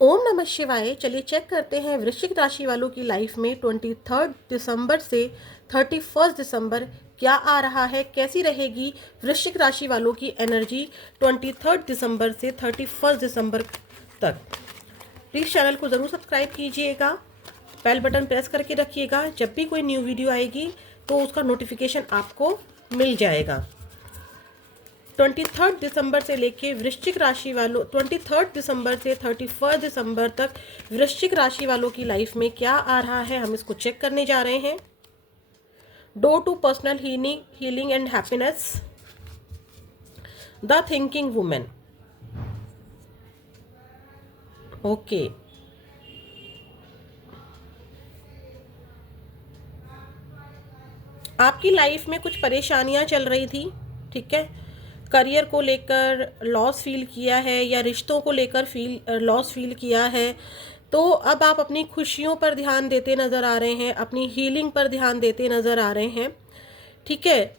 ओम नमः शिवाय। चलिए चेक करते हैं वृश्चिक राशि वालों की लाइफ में 23 दिसंबर से 31 दिसंबर क्या आ रहा है, कैसी रहेगी वृश्चिक राशि वालों की एनर्जी 23 दिसंबर से 31 दिसंबर तक। प्लीज़ चैनल को ज़रूर सब्सक्राइब कीजिएगा, बेल बटन प्रेस करके रखिएगा। जब भी कोई न्यू वीडियो आएगी तो उसका नोटिफिकेशन आपको मिल जाएगा। 23 दिसंबर से लेके वृश्चिक राशि वालों 23 दिसंबर से 31 दिसंबर तक वृश्चिक राशि वालों की लाइफ में क्या आ रहा है, हम इसको चेक करने जा रहे हैं। Door to personal healing and happiness, the thinking women. Okay, आपकी लाइफ में कुछ परेशानियां चल रही थी, ठीक है। करियर को लेकर लॉस फील किया है या रिश्तों को लेकर लॉस फील किया है, तो अब आप अपनी खुशियों पर ध्यान देते नज़र आ रहे हैं, अपनी हीलिंग पर ध्यान देते नज़र आ रहे हैं, ठीक है।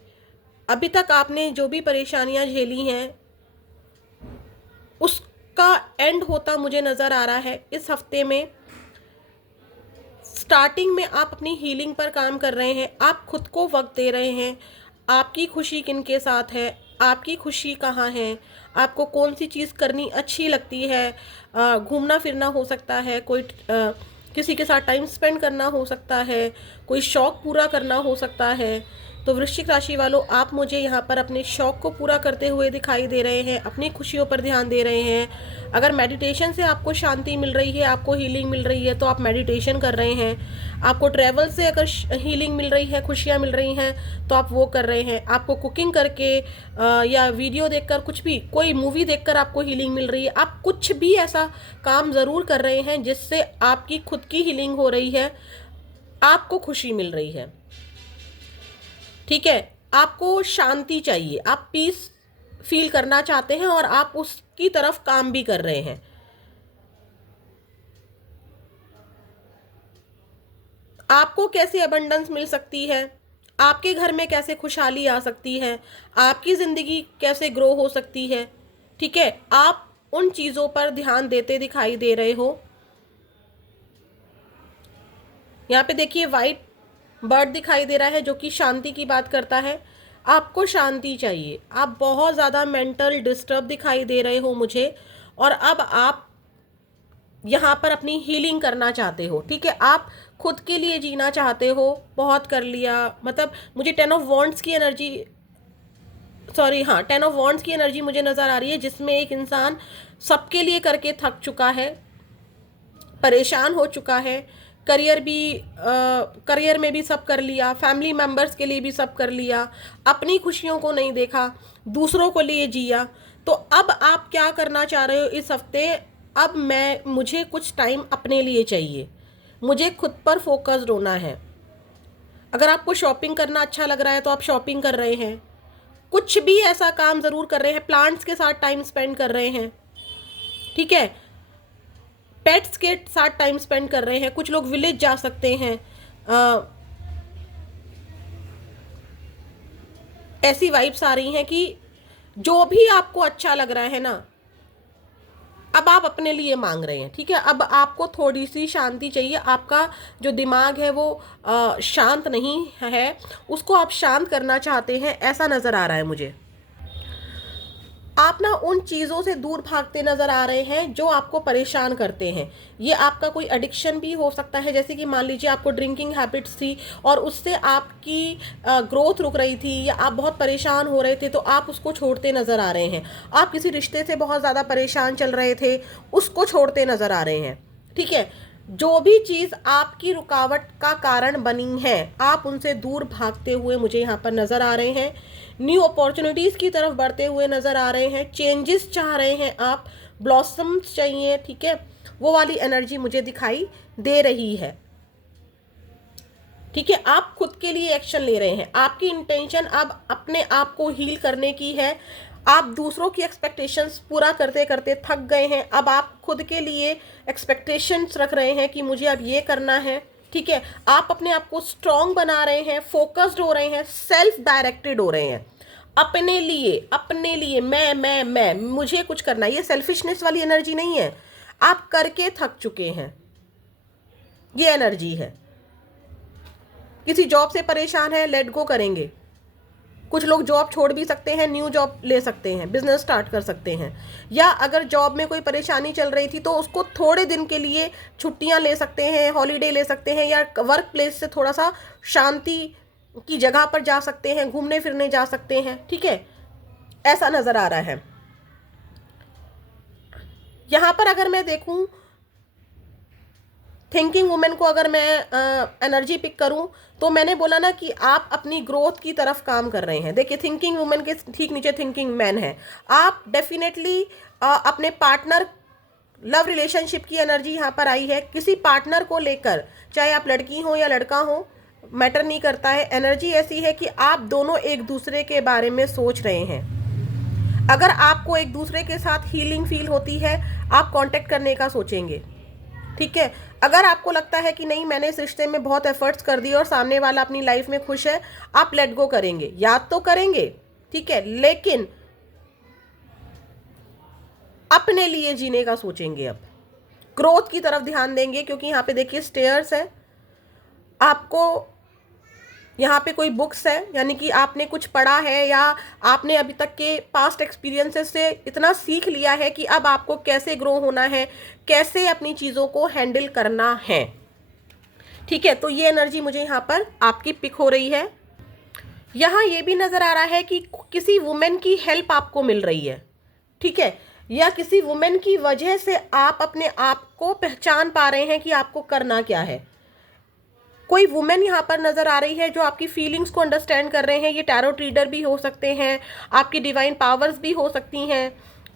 अभी तक आपने जो भी परेशानियां झेली हैं उसका एंड होता मुझे नज़र आ रहा है इस हफ्ते में। स्टार्टिंग में आप अपनी हीलिंग पर काम कर रहे हैं, आप खुद को वक्त दे रहे हैं। आपकी खुशी किनके साथ है, आपकी खुशी कहाँ है, आपको कौन सी चीज़ करनी अच्छी लगती है। घूमना फिरना हो सकता है, कोई किसी के साथ टाइम स्पेंड करना हो सकता है, कोई शौक़ पूरा करना हो सकता है। तो वृश्चिक राशि वालों, आप मुझे यहाँ पर अपने शौक़ को पूरा करते हुए दिखाई दे रहे हैं, अपनी खुशियों पर ध्यान दे रहे हैं। अगर मेडिटेशन से आपको शांति मिल रही है, आपको हीलिंग मिल रही है, तो आप मेडिटेशन कर रहे हैं। आपको ट्रैवल से अगर हीलिंग मिल रही है, खुशियाँ मिल रही हैं, तो आप वो कर रहे हैं। आपको कुकिंग करके या वीडियो देखकर, कुछ भी, कोई मूवी देखकर आपको हीलिंग मिल रही है, आप कुछ भी ऐसा काम ज़रूर कर रहे हैं जिससे आपकी खुद की हीलिंग हो रही है, आपको खुशी मिल रही है, ठीक है। आपको शांति चाहिए, आप पीस फील करना चाहते हैं और आप उसकी तरफ काम भी कर रहे हैं। आपको कैसे अबंडेंस मिल सकती है, आपके घर में कैसे खुशहाली आ सकती है, आपकी ज़िंदगी कैसे ग्रो हो सकती है, ठीक है। आप उन चीज़ों पर ध्यान देते दिखाई दे रहे हो। यहाँ पे देखिए वाइट बर्ड दिखाई दे रहा है जो कि शांति की बात करता है। आपको शांति चाहिए, आप बहुत ज़्यादा मेंटल डिस्टर्ब दिखाई दे रहे हो मुझे, और अब आप यहाँ पर अपनी हीलिंग करना चाहते हो, ठीक है। आप खुद के लिए जीना चाहते हो, बहुत कर लिया, मतलब मुझे 10 ऑफ वॉन्ड्स की एनर्जी, सॉरी हाँ, 10 ऑफ वॉन्ड्स की एनर्जी मुझे नज़र आ रही है, जिसमें एक इंसान सबके लिए करके थक चुका है, परेशान हो चुका है। करियर में भी सब कर लिया, फैमिली मेम्बर्स के लिए भी सब कर लिया, अपनी खुशियों को नहीं देखा, दूसरों को लिए जिया। तो अब आप क्या करना चाह रहे हो इस हफ्ते, अब मुझे कुछ टाइम अपने लिए चाहिए, मुझे खुद पर फोकस्ड होना है। अगर आपको शॉपिंग करना अच्छा लग रहा है तो आप शॉपिंग कर रहे हैं, कुछ भी ऐसा काम ज़रूर कर रहे हैं, प्लांट्स के साथ टाइम स्पेंड कर रहे हैं, ठीक है। पेट्स के साथ टाइम स्पेंड कर रहे हैं, कुछ लोग विलेज जा सकते हैं। ऐसी वाइब्स आ रही हैं कि जो भी आपको अच्छा लग रहा है ना, अब आप अपने लिए मांग रहे हैं, ठीक है। अब आपको थोड़ी सी शांति चाहिए, आपका जो दिमाग है वो शांत नहीं है, उसको आप शांत करना चाहते हैं, ऐसा नज़र आ रहा है मुझे। आप ना उन चीज़ों से दूर भागते नज़र आ रहे हैं जो आपको परेशान करते हैं। ये आपका कोई एडिक्शन भी हो सकता है, जैसे कि मान लीजिए आपको ड्रिंकिंग हैबिट्स थी और उससे आपकी ग्रोथ रुक रही थी, या आप बहुत परेशान हो रहे थे, तो आप उसको छोड़ते नज़र आ रहे हैं। आप किसी रिश्ते से बहुत ज़्यादा परेशान चल रहे थे, उसको छोड़ते नज़र आ रहे हैं, ठीक है। जो भी चीज़ आपकी रुकावट का कारण बनी है, आप उनसे दूर भागते हुए मुझे यहाँ पर नज़र आ रहे हैं। न्यू अपॉर्चुनिटीज़ की तरफ बढ़ते हुए नज़र आ रहे हैं, चेंजेस चाह रहे हैं आप, ब्लॉसम्स चाहिए, ठीक है। वो वाली एनर्जी मुझे दिखाई दे रही है, ठीक है। आप खुद के लिए एक्शन ले रहे हैं, आपकी इंटेंशन अब अपने आप को हील करने की है। आप दूसरों की एक्सपेक्टेशंस पूरा करते करते थक गए हैं, अब आप खुद के लिए एक्सपेक्टेशंस रख रहे हैं कि मुझे अब ये करना है, ठीक है। आप अपने आप को स्ट्रॉन्ग बना रहे हैं, फोकस्ड हो रहे हैं, सेल्फ डायरेक्टेड हो रहे हैं, अपने लिए मैं मुझे कुछ करना है। ये सेल्फिशनेस वाली एनर्जी नहीं है, आप करके थक चुके हैं, ये एनर्जी है। किसी जॉब से परेशान है, लेट गो करेंगे। कुछ लोग जॉब छोड़ भी सकते हैं, न्यू जॉब ले सकते हैं, बिजनेस स्टार्ट कर सकते हैं। या अगर जॉब में कोई परेशानी चल रही थी तो उसको थोड़े दिन के लिए छुट्टियां ले सकते हैं, हॉलीडे ले सकते हैं, या वर्क प्लेस से थोड़ा सा शांति की जगह पर जा सकते हैं, घूमने फिरने जा सकते हैं। ठीक है, ऐसा नजर आ रहा है। यहां पर अगर मैं देखूं थिंकिंग वुमेन को, अगर मैं एनर्जी पिक करूं तो मैंने बोला ना कि आप अपनी ग्रोथ की तरफ काम कर रहे हैं। देखिए, थिंकिंग वुमेन के ठीक नीचे थिंकिंग मैन है। आप डेफिनेटली अपने पार्टनर, लव रिलेशनशिप की एनर्जी यहाँ पर आई है। किसी पार्टनर को लेकर, चाहे आप लड़की हो या लड़का हो, मैटर नहीं करता है। एनर्जी ऐसी है कि आप दोनों एक दूसरे के बारे में सोच रहे हैं। अगर आपको एक दूसरे के साथ हीलिंग फील होती है, आप कांटेक्ट करने का सोचेंगे। ठीक है, अगर आपको लगता है कि नहीं, मैंने इस रिश्ते में बहुत एफर्ट्स कर दिए और सामने वाला अपनी लाइफ में खुश है, आप लेट गो करेंगे। याद तो करेंगे, ठीक है, लेकिन अपने लिए जीने का सोचेंगे। अब ग्रोथ की तरफ ध्यान देंगे, क्योंकि यहाँ पे देखिए स्टेयर्स है। आपको यहाँ पे कोई बुक्स है, यानी कि आपने कुछ पढ़ा है या आपने अभी तक के पास्ट एक्सपीरियंसेस से इतना सीख लिया है कि अब आपको कैसे ग्रो होना है, कैसे अपनी चीज़ों को हैंडल करना है। ठीक है, तो ये एनर्जी मुझे यहाँ पर आपकी पिक हो रही है। यहाँ ये भी नज़र आ रहा है कि किसी वुमेन की हेल्प आपको मिल रही है। ठीक है, या किसी वुमेन की वजह से आप अपने आप को पहचान पा रहे हैं कि आपको करना क्या है। कोई वुमेन यहाँ पर नजर आ रही है जो आपकी फीलिंग्स को अंडरस्टैंड कर रहे हैं। ये टैरो रीडर भी हो सकते हैं, आपकी डिवाइन पावर्स भी हो सकती हैं।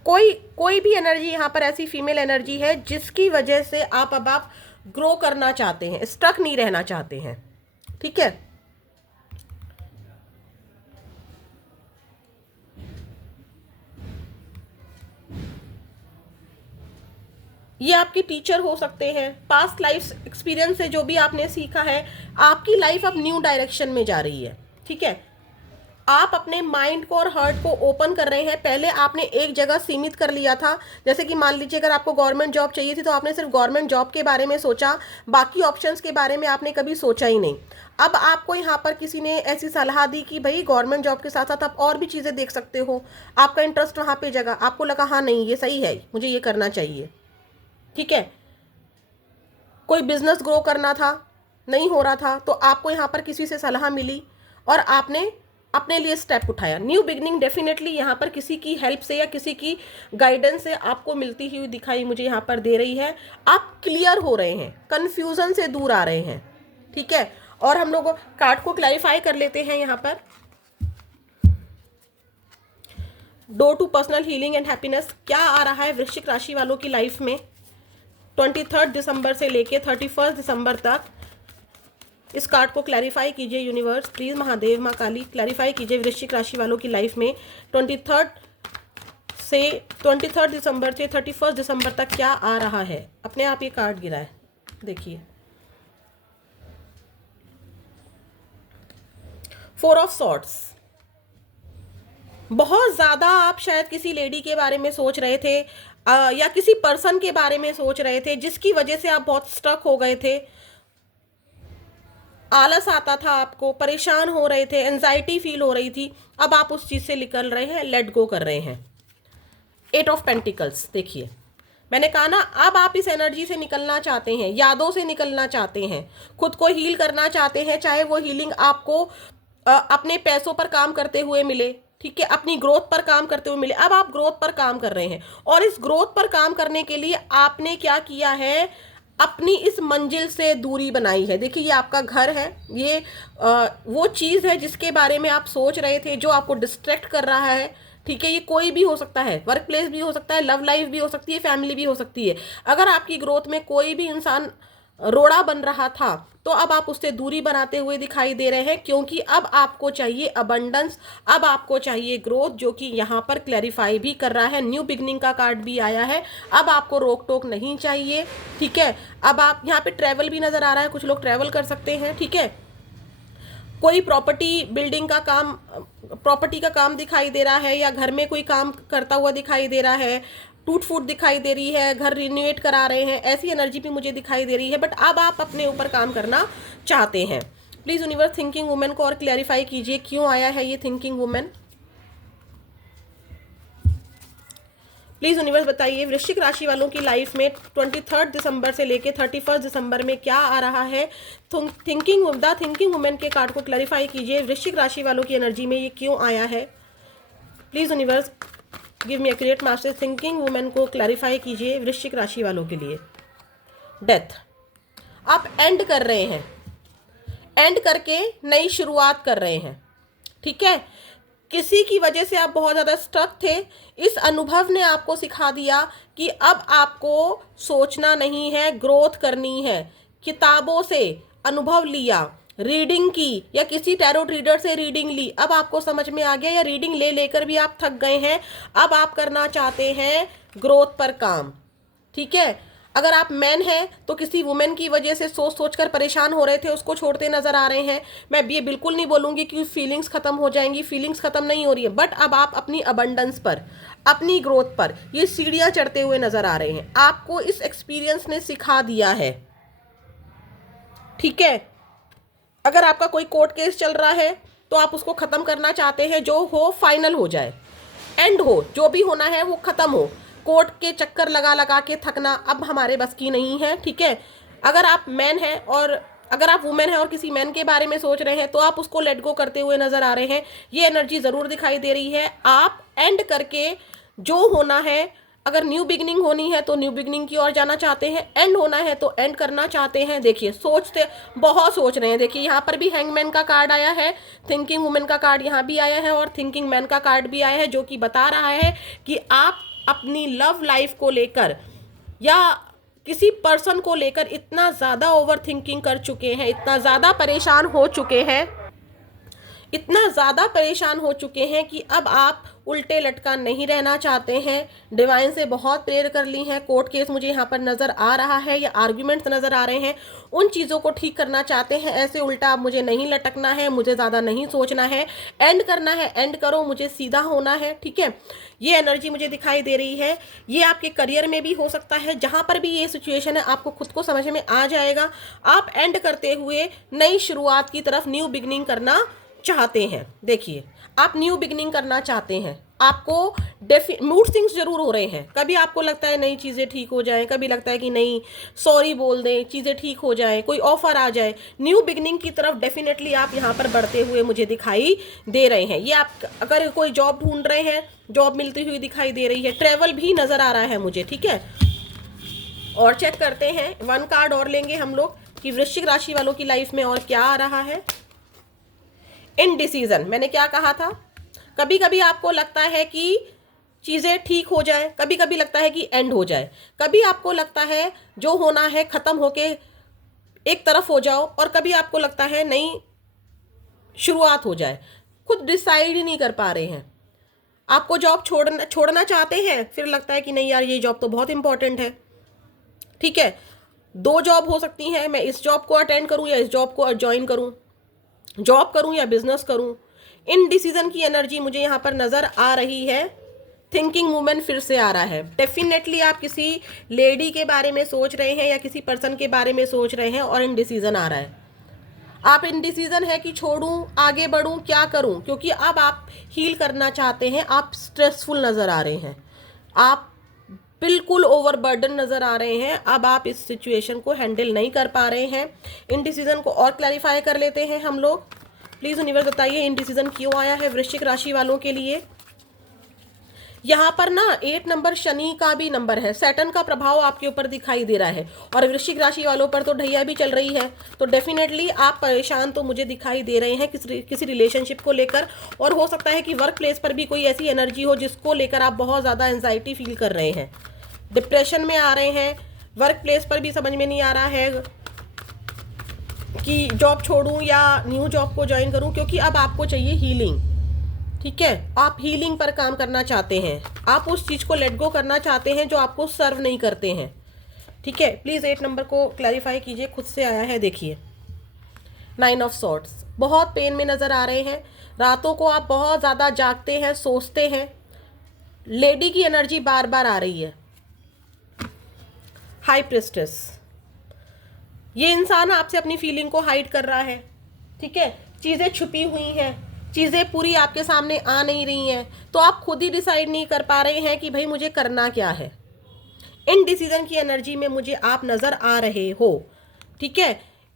कोई भी एनर्जी यहाँ पर ऐसी फीमेल एनर्जी है जिसकी वजह से आप ग्रो करना चाहते हैं, स्टक नहीं रहना चाहते हैं। ठीक है, ये आपके टीचर हो सकते हैं। पास्ट लाइफ एक्सपीरियंस से जो भी आपने सीखा है, आपकी लाइफ अब न्यू डायरेक्शन में जा रही है। ठीक है, आप अपने माइंड को और हार्ट को ओपन कर रहे हैं। पहले आपने एक जगह सीमित कर लिया था, जैसे कि मान लीजिए अगर आपको गवर्नमेंट जॉब चाहिए थी तो आपने सिर्फ गवर्नमेंट जॉब के बारे में सोचा, बाकी ऑप्शंस के बारे में आपने कभी सोचा ही नहीं। अब आपको यहाँ पर किसी ने ऐसी सलाह दी कि भाई गवर्नमेंट जॉब के साथ साथ आप और भी चीज़ें देख सकते हो। आपका इंटरेस्ट वहाँ पे जगह, आपको लगा हाँ नहीं ये सही है, मुझे ये करना चाहिए। ठीक है, कोई बिजनेस ग्रो करना था, नहीं हो रहा था, तो आपको यहाँ पर किसी से सलाह मिली और आपने अपने लिए स्टेप उठाया। न्यू बिगनिंग डेफिनेटली यहाँ पर किसी की हेल्प से या किसी की गाइडेंस से आपको मिलती हुई दिखाई मुझे यहाँ पर दे रही है। आप क्लियर हो रहे हैं, कंफ्यूजन से दूर आ रहे हैं। ठीक है, और हम लोग कार्ड को क्लैरिफाई कर लेते हैं। यहाँ पर door to personal healing and happiness क्या आ रहा है वृश्चिक राशि वालों की लाइफ में 23 दिसंबर से लेके 31 दिसंबर तक। इस कार्ड को क्लैरिफाई कीजिए यूनिवर्स प्लीज, महादेव माँ काली क्लैरिफाई कीजिए वृश्चिक राशि वालों की लाइफ में 23 दिसंबर से 31 दिसंबर तक क्या आ रहा है। अपने आप ये कार्ड गिरा है, देखिए 4 ऑफ सॉर्ड्स। बहुत ज्यादा आप शायद किसी लेडी के बारे में सोच रहे थे या किसी पर्सन के बारे में सोच रहे थे जिसकी वजह से आप बहुत स्टक हो गए थे। आलस आता था, आपको परेशान हो रहे थे, एंजाइटी फील हो रही थी। अब आप उस चीज से निकल रहे हैं, लेट गो कर रहे हैं। 8 ऑफ पेंटिकल्स, देखिए मैंने कहा ना, अब आप इस एनर्जी से निकलना चाहते हैं, यादों से निकलना चाहते हैं, खुद को हील करना चाहते हैं। चाहे वो हीलिंग आपको अपने पैसों पर काम करते हुए मिले, ठीक है, अपनी ग्रोथ पर काम करते हुए मिले। अब आप ग्रोथ पर काम कर रहे हैं और इस ग्रोथ पर काम करने के लिए आपने क्या किया है, अपनी इस मंजिल से दूरी बनाई है। देखिए ये आपका घर है, ये वो चीज़ है जिसके बारे में आप सोच रहे थे, जो आपको डिस्ट्रैक्ट कर रहा है। ठीक है, ये कोई भी हो सकता है, वर्क प्लेस भी हो सकता है, लव लाइफ भी हो सकती है, फैमिली भी हो सकती है। अगर आपकी ग्रोथ में कोई भी इंसान रोड़ा बन रहा था तो अब आप उससे दूरी बनाते हुए दिखाई दे रहे हैं, क्योंकि अब आपको चाहिए अबंडेंस, अब आपको चाहिए ग्रोथ, जो कि यहाँ पर क्लैरिफाई भी कर रहा है। न्यू बिगनिंग का कार्ड भी आया है। अब आपको रोक टोक नहीं चाहिए। ठीक है, अब आप यहाँ पे ट्रैवल भी नजर आ रहा है, कुछ लोग ट्रैवल कर सकते हैं। ठीक है, कोई प्रॉपर्टी बिल्डिंग का काम, प्रॉपर्टी का काम दिखाई दे रहा है या घर में कोई काम करता हुआ दिखाई दे रहा है। टूट फूट दिखाई दे रही है, घर रिन्यूएट करा रहे हैं, ऐसी एनर्जी भी मुझे दिखाई दे रही है। बट अब आप अपने ऊपर काम करना चाहते हैं। प्लीज़ यूनिवर्स थिंकिंग वुमेन को और क्लैरिफाई कीजिए क्यों आया है ये थिंकिंग वुमेन। प्लीज़ यूनिवर्स बताइए वृश्चिक राशि वालों की लाइफ में 23 दिसंबर से लेके 31 दिसंबर में क्या आ रहा है। थिंकिंग वुमेन के कार्ड को क्लैरिफाई कीजिए, वृश्चिक राशि वालों की एनर्जी में ये क्यों आया है। Please universe give me accurate message, thinking women को क्लैरिफाई कीजिए वृश्चिक राशि वालों के लिए। डेथ, आप एंड कर रहे हैं, एंड करके नई शुरुआत कर रहे हैं। ठीक है, किसी की वजह से आप बहुत ज़्यादा स्ट्रक थे, इस अनुभव ने आपको सिखा दिया कि अब आपको सोचना नहीं है, ग्रोथ करनी है। किताबों से अनुभव लिया, रीडिंग की या किसी टैरोट रीडर से रीडिंग ली, अब आपको समझ में आ गया, या रीडिंग ले लेकर भी आप थक गए हैं, अब आप करना चाहते हैं ग्रोथ पर काम। ठीक है, अगर आप मैन हैं तो किसी वुमेन की वजह से सोच सोच कर परेशान हो रहे थे, उसको छोड़ते नजर आ रहे हैं। मैं ये बिल्कुल नहीं बोलूँगी कि फीलिंग्स ख़त्म हो जाएंगी, फीलिंग्स ख़त्म नहीं हो रही है, बट अब आप अपनी अबंडेंस पर, अपनी ग्रोथ पर ये सीढ़ियाँ चढ़ते हुए नजर आ रहे हैं। आपको इस एक्सपीरियंस ने सिखा दिया है। ठीक है, अगर आपका कोई कोर्ट केस चल रहा है तो आप उसको ख़त्म करना चाहते हैं, जो हो फाइनल हो जाए, एंड हो, जो भी होना है वो ख़त्म हो। कोर्ट के चक्कर लगा लगा के थकना अब हमारे बस की नहीं है। ठीक है, अगर आप मैन हैं और अगर आप वुमेन हैं और किसी मैन के बारे में सोच रहे हैं तो आप उसको लेट गो करते हुए नजर आ रहे हैं। ये एनर्जी ज़रूर दिखाई दे रही है। आप एंड करके जो होना है, अगर न्यू बिगनिंग होनी है तो न्यू बिगनिंग की ओर जाना चाहते हैं, एंड होना है तो एंड करना चाहते हैं। देखिए, सोचते बहुत सोच रहे हैं। देखिए, यहाँ पर भी हैंगमैन का कार्ड आया है, थिंकिंग वुमेन का कार्ड यहाँ भी आया है और थिंकिंग मैन का कार्ड भी आया है, जो कि बता रहा है कि आप अपनी लव लाइफ को लेकर या किसी पर्सन को लेकर इतना ज़्यादा ओवर थिंकिंग कर चुके हैं, इतना ज़्यादा परेशान हो चुके हैं, इतना ज़्यादा परेशान हो चुके हैं कि अब आप उल्टे लटका नहीं रहना चाहते हैं। डिवाइन से बहुत प्रेयर कर ली हैं। कोर्ट केस मुझे यहाँ पर नज़र आ रहा है या आर्ग्यूमेंट्स नज़र आ रहे हैं, उन चीज़ों को ठीक करना चाहते हैं। ऐसे उल्टा अब मुझे नहीं लटकना है, मुझे ज़्यादा नहीं सोचना है, एंड करना है, एंड करो, मुझे सीधा होना है। ठीक है, ये एनर्जी मुझे दिखाई दे रही है। ये आपके करियर में भी हो सकता है, जहाँ पर भी ये सिचुएशन है आपको खुद को समझ में आ जाएगा। आप एंड करते हुए नई शुरुआत की तरफ, न्यू बिगनिंग करना चाहते हैं। देखिए, आप न्यू बिगनिंग करना चाहते हैं, आपको मूड स्विंग्स जरूर हो रहे हैं। कभी आपको लगता है नई चीज़ें ठीक हो जाएं, कभी लगता है कि नहीं सॉरी बोल दें, चीज़ें ठीक हो जाएं, कोई ऑफर आ जाए। न्यू बिगनिंग की तरफ डेफिनेटली आप यहाँ पर बढ़ते हुए मुझे दिखाई दे रहे हैं। ये आप अगर कोई जॉब ढूंढ रहे हैं, जॉब मिलती हुई दिखाई दे रही है। ट्रैवल भी नज़र आ रहा है मुझे। ठीक है, और चेक करते हैं, वन कार्ड और लेंगे हम लोग कि वृश्चिक राशि वालों की लाइफ में और क्या आ रहा है। इनडिसीजन, मैंने क्या कहा था, कभी कभी आपको लगता है कि चीज़ें ठीक हो जाए, कभी कभी लगता है कि एंड हो जाए, कभी आपको लगता है जो होना है ख़त्म होके एक तरफ हो जाओ, और कभी आपको लगता है नई शुरुआत हो जाए। खुद डिसाइड ही नहीं कर पा रहे हैं। आपको जॉब छोड़ना चाहते हैं, फिर लगता है कि नहीं यार, ये जॉब तो बहुत इंपॉर्टेंट है। ठीक है, दो जॉब हो सकती हैं, मैं इस जॉब को अटेंड करूं या इस जॉब को ज्वाइन करूं, जॉब करूं या बिजनेस करूं। इनडिसीजन की एनर्जी मुझे यहाँ पर नज़र आ रही है। थिंकिंग वुमेन फिर से आ रहा है। डेफिनेटली आप किसी लेडी के बारे में सोच रहे हैं या किसी पर्सन के बारे में सोच रहे हैं और इनडिसीजन आ रहा है। आप इनडिसीजन है कि छोड़ूं, आगे बढ़ूं, क्या करूं, क्योंकि अब आप हील करना चाहते हैं। आप स्ट्रेसफुल नज़र आ रहे हैं, आप बिल्कुल ओवरबर्डन नज़र आ रहे हैं। अब आप इस सिचुएशन को हैंडल नहीं कर पा रहे हैं। इनडिसीजन को और क्लैरिफाई कर लेते हैं हम लोग। प्लीज़ यूनिवर्स बताइए इनडिसीजन क्यों आया है वृश्चिक राशि वालों के लिए। यहाँ पर ना 8 नंबर शनि का भी नंबर है, सैटर्न का प्रभाव आपके ऊपर दिखाई दे रहा है, और वृश्चिक राशि वालों पर तो ढैया भी चल रही है। तो डेफिनेटली आप परेशान तो मुझे दिखाई दे रहे हैं किसी रिलेशनशिप को लेकर, और हो सकता है कि वर्क प्लेस पर भी कोई ऐसी एनर्जी हो जिसको लेकर आप बहुत ज़्यादा एंजाइटी फील कर रहे हैं, डिप्रेशन में आ रहे हैं। वर्क प्लेस पर भी समझ में नहीं आ रहा है कि जॉब छोड़ूं या न्यू जॉब को ज्वाइन करूं, क्योंकि अब आपको चाहिए हीलिंग। ठीक है, आप हीलिंग पर काम करना चाहते हैं, आप उस चीज़ को लेट गो करना चाहते हैं जो आपको सर्व नहीं करते हैं। ठीक है, प्लीज़ 8 नंबर को क्लैरिफाई कीजिए, खुद से आया है। देखिए, 9 ऑफ सॉर्ड्स, बहुत पेन में नज़र आ रहे हैं। रातों को आप बहुत ज़्यादा जागते हैं, सोचते हैं, लेडी की एनर्जी बार बार आ रही है। हाई प्रिस्टेस, ये इंसान आपसे अपनी फीलिंग को हाइड कर रहा है, ठीक है, चीज़ें छुपी हुई हैं, चीज़ें पूरी आपके सामने आ नहीं रही हैं, तो आप खुद ही डिसाइड नहीं कर पा रहे हैं कि भाई मुझे करना क्या है। इनडिसीजन की एनर्जी में मुझे आप नज़र आ रहे हो, ठीक है,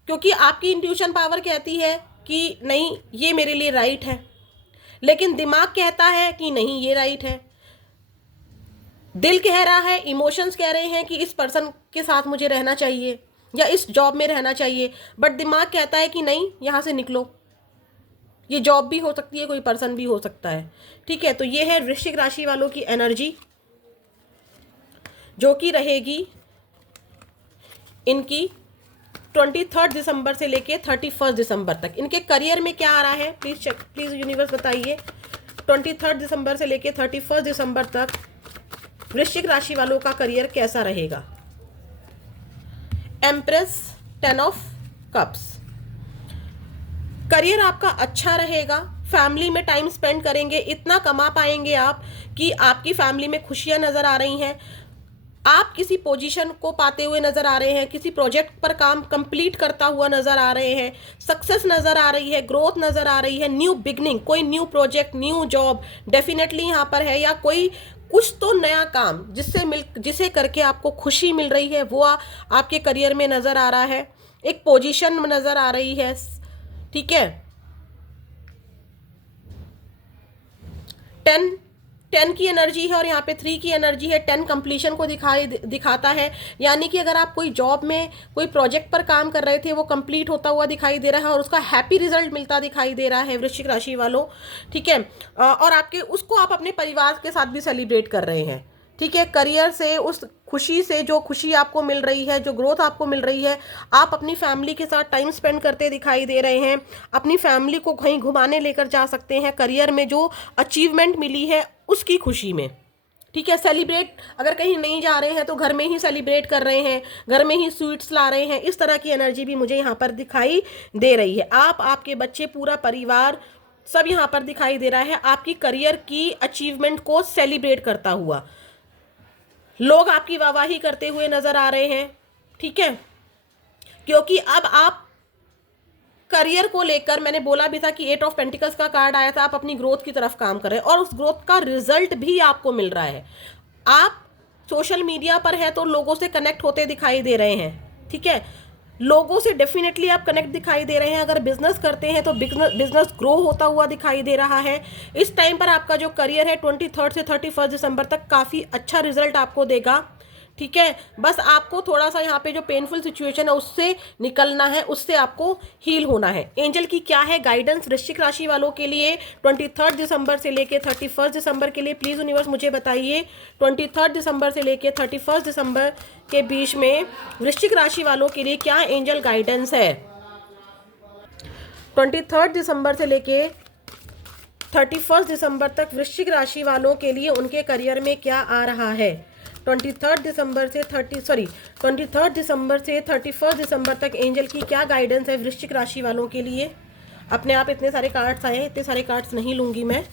क्योंकि आपकी इंट्यूशन पावर कहती है कि नहीं ये मेरे लिए राइट है, लेकिन दिमाग कहता है कि नहीं ये राइट है। दिल कह रहा है, इमोशंस कह रहे हैं कि इस पर्सन के साथ मुझे रहना चाहिए या इस जॉब में रहना चाहिए, बट दिमाग कहता है कि नहीं यहाँ से निकलो। ये जॉब भी हो सकती है, कोई पर्सन भी हो सकता है, ठीक है। तो ये है वृश्चिक राशि वालों की एनर्जी, जो कि रहेगी इनकी 23 दिसंबर से लेके 31 दिसंबर तक। इनके करियर में क्या आ रहा है, प्लीज चेक, प्लीज यूनिवर्स बताइए। 23 दिसंबर से लेके 31 दिसंबर तक वृश्चिक राशि वालों का करियर कैसा रहेगा। एम्प्रेस, 10 ऑफ कप्स, करियर आपका अच्छा रहेगा, फैमिली में टाइम स्पेंड करेंगे, इतना कमा पाएंगे आप कि आपकी फैमिली में खुशियां नजर आ रही हैं, आप किसी पोजीशन को पाते हुए नजर आ रहे हैं, किसी प्रोजेक्ट पर काम कंप्लीट करता हुआ नजर आ रहे हैं, सक्सेस नजर आ रही है, ग्रोथ नजर आ रही है, न्यू बिगनिंग, कोई new project, new job definitely यहाँ पर है, या कोई कुछ तो नया काम जिसे करके आपको खुशी मिल रही है वो आपके करियर में नजर आ रहा है, एक पोजीशन नजर आ रही है, ठीक है। 10 की एनर्जी है और यहाँ पे 3 की एनर्जी है। 10 कंप्लीशन को दिखाता है, यानी कि अगर आप कोई जॉब में कोई प्रोजेक्ट पर काम कर रहे थे, वो कंप्लीट होता हुआ दिखाई दे रहा है और उसका हैप्पी रिजल्ट मिलता दिखाई दे रहा है वृश्चिक राशि वालों, ठीक है। और आपके उसको आप अपने परिवार के साथ भी सेलिब्रेट कर रहे हैं, ठीक है। करियर से, उस खुशी से, जो खुशी आपको मिल रही है, जो ग्रोथ आपको मिल रही है, आप अपनी फैमिली के साथ टाइम स्पेंड करते दिखाई दे रहे हैं, अपनी फैमिली को कहीं घुमाने लेकर जा सकते हैं, करियर में जो अचीवमेंट मिली है उसकी खुशी में, ठीक है। सेलिब्रेट, अगर कहीं नहीं जा रहे हैं तो घर में ही सेलिब्रेट कर रहे हैं, घर में ही स्वीट्स ला रहे हैं, इस तरह की एनर्जी भी मुझे यहाँ पर दिखाई दे रही है। आप, आपके बच्चे, पूरा परिवार सब यहाँ पर दिखाई दे रहा है आपकी करियर की अचीवमेंट को सेलिब्रेट करता हुआ। लोग आपकी वाहवाही करते हुए नजर आ रहे हैं, ठीक है, क्योंकि अब आप करियर को लेकर, मैंने बोला भी था कि 8 ऑफ पेंटिकल्स का कार्ड आया था, आप अपनी ग्रोथ की तरफ काम कर रहे हैं और उस ग्रोथ का रिजल्ट भी आपको मिल रहा है। आप सोशल मीडिया पर है तो लोगों से कनेक्ट होते दिखाई दे रहे हैं, ठीक है, लोगों से डेफिनेटली आप कनेक्ट दिखाई दे रहे हैं। अगर बिजनेस करते हैं तो बिजनेस ग्रो होता हुआ दिखाई दे रहा है। इस टाइम पर आपका जो करियर है 23 से 31 दिसंबर तक काफ़ी अच्छा रिजल्ट आपको देगा, ठीक है। बस आपको थोड़ा सा यहाँ पे जो पेनफुल सिचुएशन है उससे निकलना है, उससे आपको हील होना है। एंजल की क्या है गाइडेंस वृश्चिक राशि वालों के लिए 23 दिसंबर से लेके 31 दिसंबर के लिए, प्लीज़ यूनिवर्स मुझे बताइए। 23 दिसंबर से लेके 31 दिसंबर के बीच में वृश्चिक राशि वालों के लिए क्या एंजल गाइडेंस है। 23 दिसंबर से लेके 31 दिसंबर तक वृश्चिक राशि वालों के लिए उनके करियर में क्या आ रहा है। 23 दिसंबर से 23 दिसंबर से 31 दिसंबर तक एंजल की क्या गाइडेंस है वृश्चिक राशि वालों के लिए। अपने आप इतने सारे कार्ड्स आए हैं, इतने सारे कार्ड्स नहीं लूंगी मैं।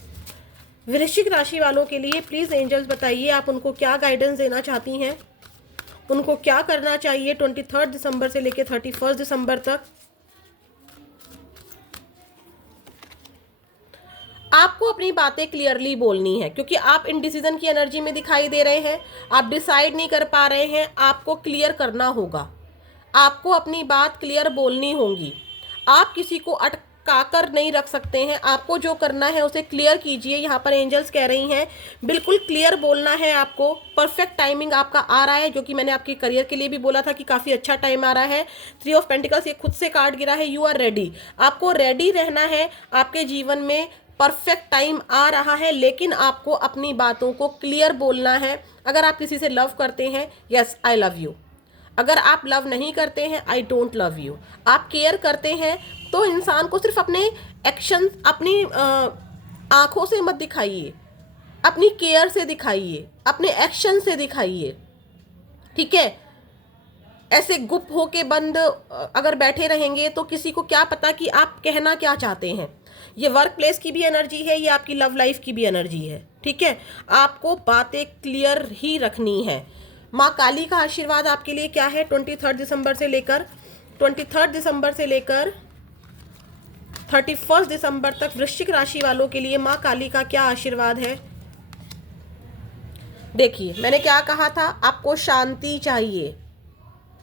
वृश्चिक राशि वालों के लिए प्लीज़ एंजल्स बताइए आप उनको क्या गाइडेंस देना चाहती हैं, उनको क्या करना चाहिए 23 दिसंबर से लेकर 31 दिसंबर तक। आपको अपनी बातें क्लियरली बोलनी है, क्योंकि आप इनडिसीजन की एनर्जी में दिखाई दे रहे हैं, आप डिसाइड नहीं कर पा रहे हैं, आपको क्लियर करना होगा, आपको अपनी बात क्लियर बोलनी होगी। आप किसी को अटका कर नहीं रख सकते हैं, आपको जो करना है उसे क्लियर कीजिए। यहाँ पर एंजल्स कह रही हैं बिल्कुल क्लियर बोलना है आपको। परफेक्ट टाइमिंग आपका आ रहा है, जो कि मैंने आपके करियर के लिए भी बोला था कि काफ़ी अच्छा टाइम आ रहा है। 3 ऑफ पेंटिकल्स, ये खुद से कार्ड गिरा है, यू आर रेडी। आपको रेडी रहना है, आपके जीवन में परफेक्ट टाइम आ रहा है, लेकिन आपको अपनी बातों को क्लियर बोलना है। अगर आप किसी से लव करते हैं, यस आई लव यू। अगर आप लव नहीं करते हैं, आई डोंट लव यू। आप केयर करते हैं तो इंसान को सिर्फ अपने एक्शन, अपनी आंखों से मत दिखाइए, अपनी केयर से दिखाइए, अपने एक्शन से दिखाइए, ठीक है। ऐसे गुप होके बंद अगर बैठे रहेंगे तो किसी को क्या पता कि आप कहना क्या चाहते हैं। ये वर्क प्लेस की भी एनर्जी है, ये आपकी लव लाइफ की भी एनर्जी है, ठीक है, आपको बातें क्लियर ही रखनी है। माँ काली का आशीर्वाद आपके लिए क्या है 23 दिसंबर से लेकर 31 दिसंबर तक वृश्चिक राशि वालों के लिए माँ काली का क्या आशीर्वाद है। देखिए मैंने क्या कहा था, आपको शांति चाहिए।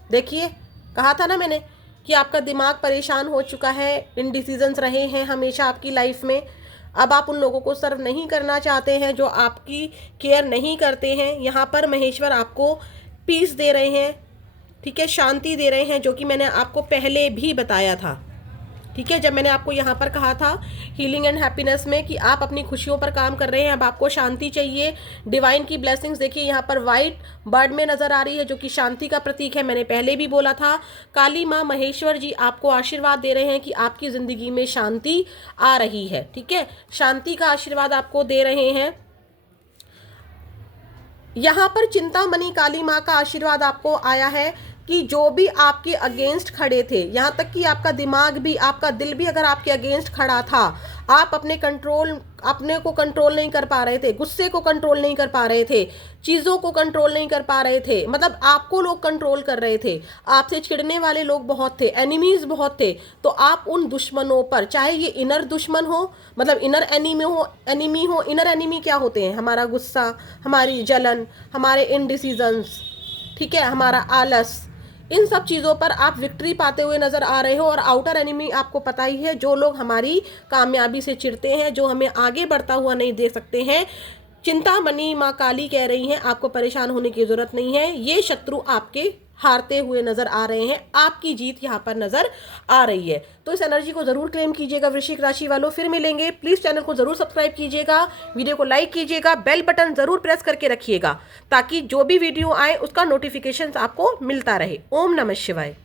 देखिए कहा था ना मैंने कि आपका दिमाग परेशान हो चुका है, इनडिसीजंस रहे हैं हमेशा आपकी लाइफ में। अब आप उन लोगों को सर्व नहीं करना चाहते हैं जो आपकी केयर नहीं करते हैं। यहाँ पर महेश्वर आपको पीस दे रहे हैं, ठीक है, शांति दे रहे हैं, जो कि मैंने आपको पहले भी बताया था। ठीक है, जब मैंने आपको यहाँ पर कहा था हीलिंग एंड हैप्पीनेस में कि आप अपनी खुशियों पर काम कर रहे हैं, अब आपको शांति चाहिए। डिवाइन की ब्लेसिंग्स देखिए यहाँ पर वाइट बर्ड में नजर आ रही है, जो कि शांति का प्रतीक है। मैंने पहले भी बोला था, काली माँ महेश्वर जी आपको आशीर्वाद दे रहे हैं कि आपकी जिंदगी में शांति आ रही है। ठीक है, शांति का आशीर्वाद आपको दे रहे हैं। यहाँ पर चिंतामणि काली माँ का आशीर्वाद आपको आया है कि जो भी आपके अगेंस्ट खड़े थे, यहाँ तक कि आपका दिमाग भी, आपका दिल भी अगर आपके अगेंस्ट खड़ा था, आप अपने को कंट्रोल नहीं कर पा रहे थे, गुस्से को कंट्रोल नहीं कर पा रहे थे, चीज़ों को कंट्रोल नहीं कर पा रहे थे, मतलब आपको लोग कंट्रोल कर रहे थे, आपसे चिढ़ने वाले लोग बहुत थे, एनिमीज बहुत थे, तो आप उन दुश्मनों पर, चाहे ये इनर दुश्मन हो, मतलब इनर एनिमी हो। इनर एनिमी क्या होते हैं? हमारा गुस्सा, हमारी जलन, हमारे इनडिसीजंस, ठीक है, हमारा आलस, इन सब चीज़ों पर आप विक्ट्री पाते हुए नजर आ रहे हो। और आउटर एनिमी आपको पता ही है, जो लोग हमारी कामयाबी से चिढ़ते हैं, जो हमें आगे बढ़ता हुआ नहीं देख सकते हैं। चिंतामणि माँ काली कह रही हैं आपको परेशान होने की जरूरत नहीं है, ये शत्रु आपके हारते हुए नजर आ रहे हैं, आपकी जीत यहाँ पर नजर आ रही है। तो इस एनर्जी को जरूर क्लेम कीजिएगा वृश्चिक राशि वालों। फिर मिलेंगे, प्लीज चैनल को जरूर सब्सक्राइब कीजिएगा, वीडियो को लाइक कीजिएगा, बेल बटन जरूर प्रेस करके रखिएगा ताकि जो भी वीडियो आए उसका नोटिफिकेशन आपको मिलता रहे। ओम नमः शिवाय।